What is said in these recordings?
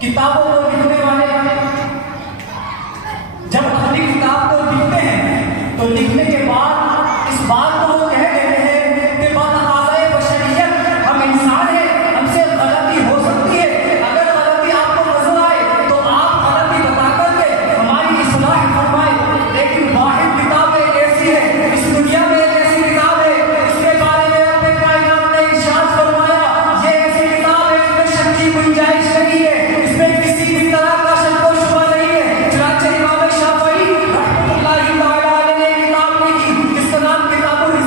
किताबों को लिखने वाले जब अपनी किताब को लिखते हैं तो लिखने के बाद इस बात को वो कह देते हैं कि बात बशरियत, हम इंसान हैं, हमसे गलती हो सकती है। अगर गलती आपको नजर आए तो आप गलती बता करके हमारी इस्लाह फरमाए। लेकिन वाहिद किताब एक ऐसी है, इस दुनिया में एक ऐसी किताब है जिसके बारे में अपने कायनात ने इरशाद फरमाया, ये ऐसी किताब है जिसमें शक की गुंजाइश नहीं है, इसमें किसी भी तरह का शक व शुबा नहीं है। चुनांचे इमाम शाफई रहमतुल्लाहि तआला अलैह ने किताब लिखी जिसका नाम किताबुल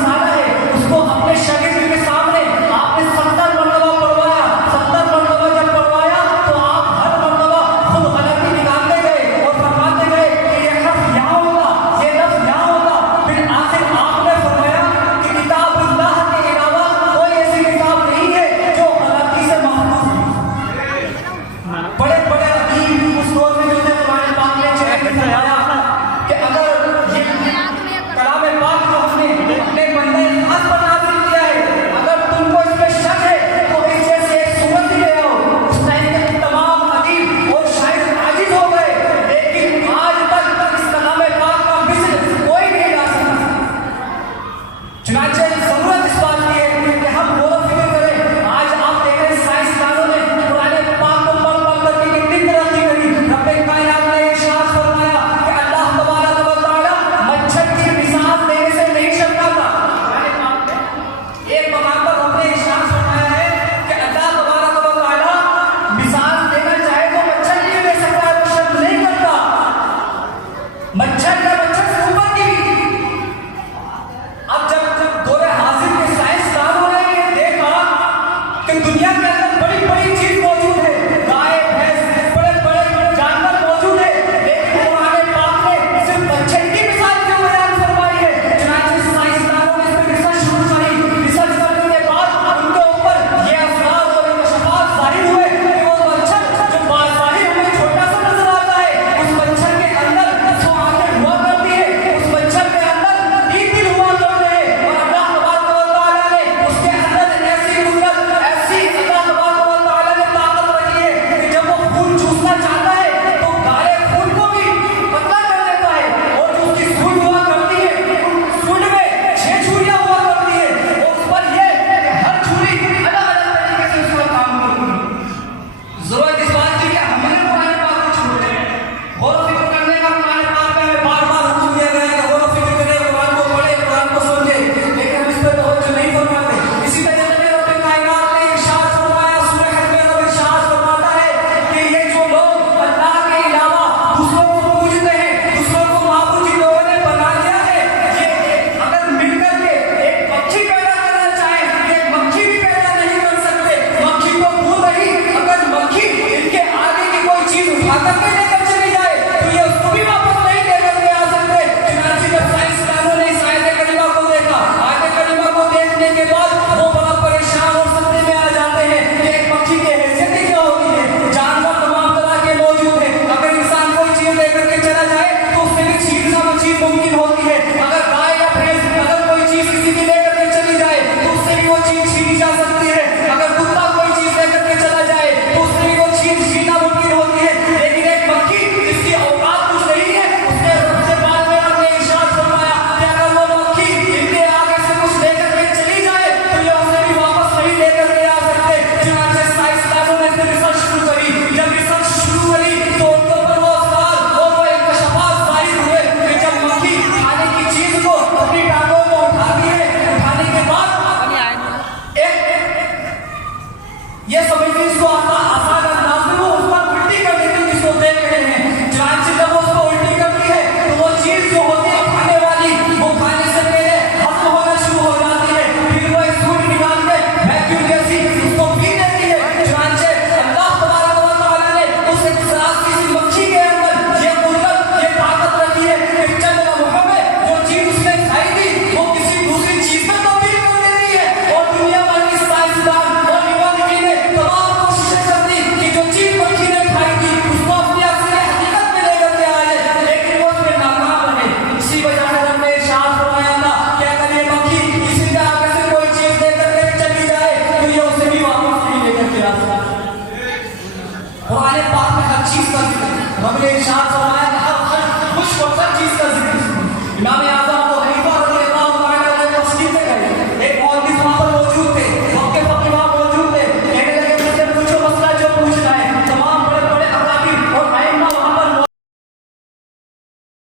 कुरान पाक में हर चीज का जिक्र रब ने इरशाद फरमाया